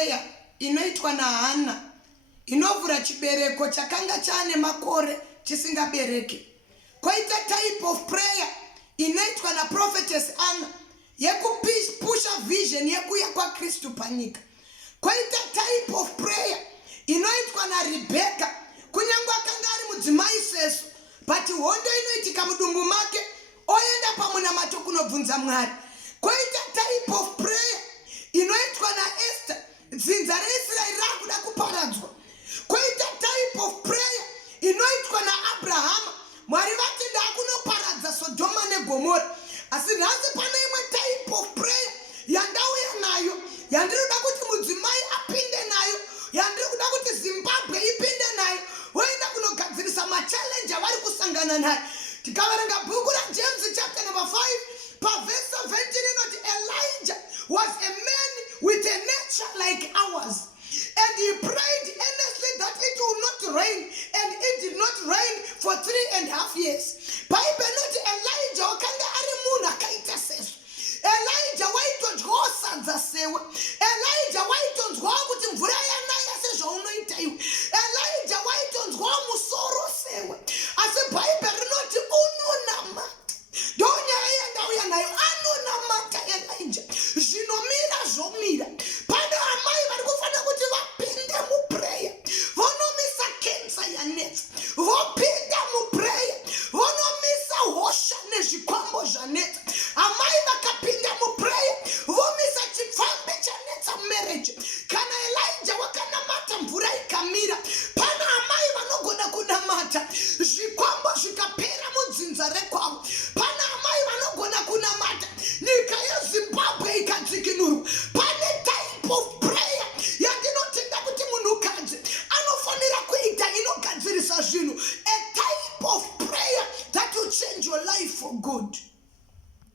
prayer inoitwa naHana inovhura chibereko chakanga chane makore chisingabereki. Koita type of prayer inoitwa na prophetess Anna yekupusha vision yekuya kwa Kristu panyika. Koita type of prayer inoitwa na Rebecca kunyangwa akanga ari mudzimai sesu, but hondo inoitika mudumbu make oenda pamuna mato kunobvunza Mwari. Koita type of prayer inoitwa na Esther, dzinza reIsraeri rakuda kuparadzwa. Koita type of prayer inoitwa na Abraham, Mwari vati ndakunoparadza Sodoma neGomora. Asi nhasi pane imwe type of prayer yandauya nayo, yandinoda kuti mudzimai apinde nayo, yandinoda kuti Zimbabwe ipinde nayo, woenda kunogadzirisa machallenge avari kusangana nayo. Tikaverenga bhuku raJames chapter number 5 verse 17 inoti Elijah was a man with a nature like ours, and he prayed earnestly that it would not rain, and it did not rain for 3.5 years. Bible noti Elijah wakanga ari munhu akaita sesu. Elijah waitonzwawo sadza sewe. Elijah waitonzwawo kuti mvura yanaya sezvaunoita iwe. Elijah waitonzwawo musoro sewe. Asi Bible rinoti unonamata. Ndonyaya yandauya nayo, anonamata Elijah. Zvinomira zvomira. Pane amai vari kufanira kuti vapinde muprayer. Vonomisa cancer yanetsa. Vopinda muprayer. Vonomisa hosha nezvikwambo zvanetsa. Amai vakapinda muprayer vomisa chipfambi chanetsa marriage. Kana Elijah wakanamata mvura ikamira, pana amai vanogona kunamata zvikwambo zvikapera mudzinza rekwavo. Pana amai vanogona kunamata nyika yeZimbabwe ikadzikinurwa. Pane type of prayer yandinotenda kuti munhukadzi anofanira kuita inogadzirisa zvinhu. A type of prayer that will change your life for good.